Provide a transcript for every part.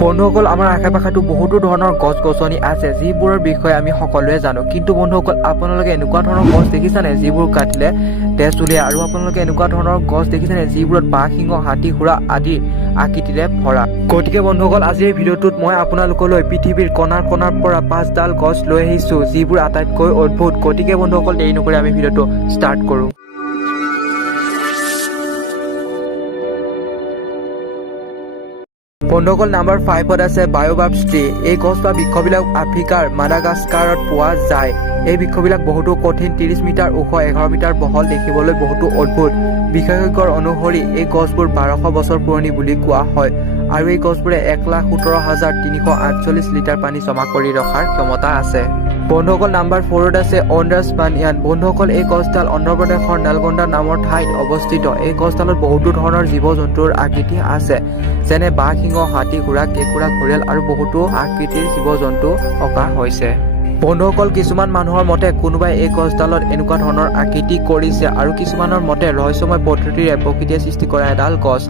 বন্ধুসকল আমাৰ আশে-পাশেতো বহুতো ধৰণৰ গছ-গছনি আছে যিবোৰৰ বিষয়ে আমি সকলোৱে জানো কিন্তু বন্ধুসকল আপোনালোকে এনেকুৱা ধৰণৰ গছ দেখিছানে যিবোৰ কাটিলে তেজ উলিয়ায় আৰু আপোনালোকে এনেকুৱা ধৰণৰ গছ দেখিছানে যিবোৰত বাঘ সিংহ হাতী ঘোঁৰা আদি আকৃতিৰে ভৰা গতিকে বন্ধুসকল আজিৰ ভিডিঅ'টোত মই আপোনালোকলৈ পৃথিৱীৰ কণাৰ পৰা 5ডাল গছ লৈ আহিছো যিবোৰ আটাইতকৈ অদ্ভুত গতিকে বন্ধুসকল দেৰি নকৰি আমি ভিডিঅ'টো ষ্টাৰ্ট কৰো বন্ধুসকল নাম্বাৰ 5ত আছে বায়োবাবছ ট্ৰী এই গছ বা বৃক্ষবিলাক আফ্ৰিকাৰ মাডাগাস্কাৰত পোৱা যায় এই বৃক্ষবিলাক বহুতো কঠিন 30 মিটাৰ ওখ 11 মিটাৰ বহল দেখিবলৈ বহুতো অদ্ভুত বিশেষজ্ঞৰ অনুসৰি এই গছবোৰ 1200 বছৰ পুৰণি বুলি কোৱা হয় আৰু এই গছবোৰে 1,17,348 লিটাৰ পানী জমা কৰি ৰখাৰ ক্ষমতা আছে বন্ধুসকল নাম্বাৰ 4ত আছে অন্ডাছ বানিয়ান বন্ধুসকল এই গছডাল অন্ধ্ৰপ্ৰদেশৰ নালগোণ্ডা নামৰ ঠাইত অৱস্থিত এই গছডালত বহুতো ধৰণৰ জীৱ-জন্তুৰ আকৃতি আছে যেনে বাঘ সিংহ হাতী ঘোঁৰা কেঁকুৰা ঘৰিয়াল আৰু বহুতো আকৃতিৰ জীৱ-জন্তু অঁকা হৈছে বন্ধুসকল কিছুমান মানুহৰ মতে কোনোবাই এই গছডালত এনেকুৱা ধৰণৰ আকৃতি কৰিছে আৰু কিছুমানৰ মতে ৰহস্যময় পদ্ধতিৰে প্ৰকৃতিয়ে সৃষ্টি কৰা এডাল গছ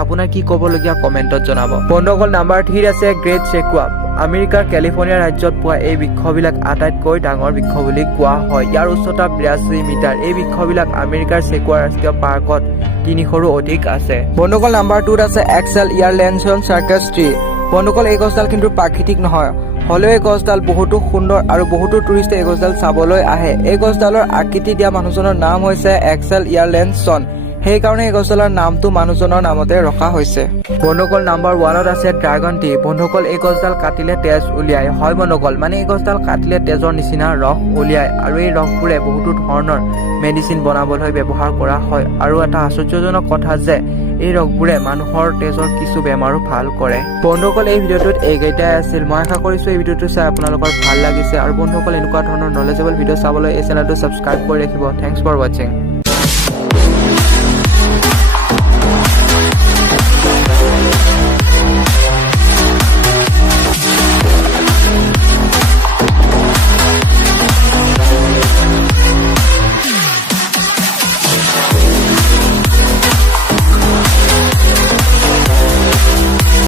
আপোনাৰ কি ক'বলগীয়া কমেণ্টত জনাব বন্ধুসকল নাম্বাৰ 3 আছে গ্ৰেট চেকুৱা আমেৰিকাৰ কেলিফৰ্ণিয়া ৰাজ্যত পোৱা এই বৃক্ষবিলাক আটাইতকৈ ডাঙৰ বৃক্ষ বুলি কোৱা হয় ইয়াৰ উচ্চতা 82 মিটাৰ এই বৃক্ষবিলাক আমেৰিকাৰ চেকুৱা ৰাষ্ট্ৰীয় পাৰ্কত 300ৰো অধিক আছে বন্ধুসকল নাম্বাৰ 2ত আছে এক্সেল ইয়াৰলেণ্ডছন চাৰ্কাছ ট্ৰী বন্ধুসকল এই গছডাল কিন্তু প্ৰাকৃতিক নহয় হলেও এই গছডাল বহুতো সুন্দৰ আৰু বহুতো টুৰিষ্টে এই গছডাল চাবলৈ আহে এই গছডালৰ আকৃতি দিয়া মানুহজনৰ নাম হৈছে এক্সেল ইয়াৰলেণ্ডছন সেইকাৰণে এই গছডালৰ নামটো মানুহজনৰ নামতে ৰখা হৈছে বন্ধুসকল নাম্বাৰ 1ত আছে ড্ৰাগন টি বন্ধুসকল এই গছডাল কাটিলে তেজ উলিয়ায় হয় বন্ধুসকল মানে এই গছডাল কাটিলে তেজৰ নিচিনা ৰস উলিয়ায় আৰু এই ৰসবোৰে বহুতো ধৰণৰ মেডিচিন বনাবলৈ ব্যৱহাৰ কৰা হয় আৰু এটা আশ্চৰ্যজনক কথা যে এই ৰসবোৰে মানুহৰ তেজৰ কিছু বেমাৰো ভাল কৰে বন্ধুসকল এই ভিডিঅ'টোত এইকেইটাই আছিল মই আশা কৰিছো এই ভিডিঅ'টো চাই আপোনালোকৰ ভাল লাগিছে আৰু বন্ধুসকল এনেকুৱা ধৰণৰ নলেজেবল ভিডিঅ' চাবলৈ এই চেনেলটো সাবস্ক্ৰাইব কৰি ৰাখিব থ্যাঙ্কস ফৰ ওয়াচিং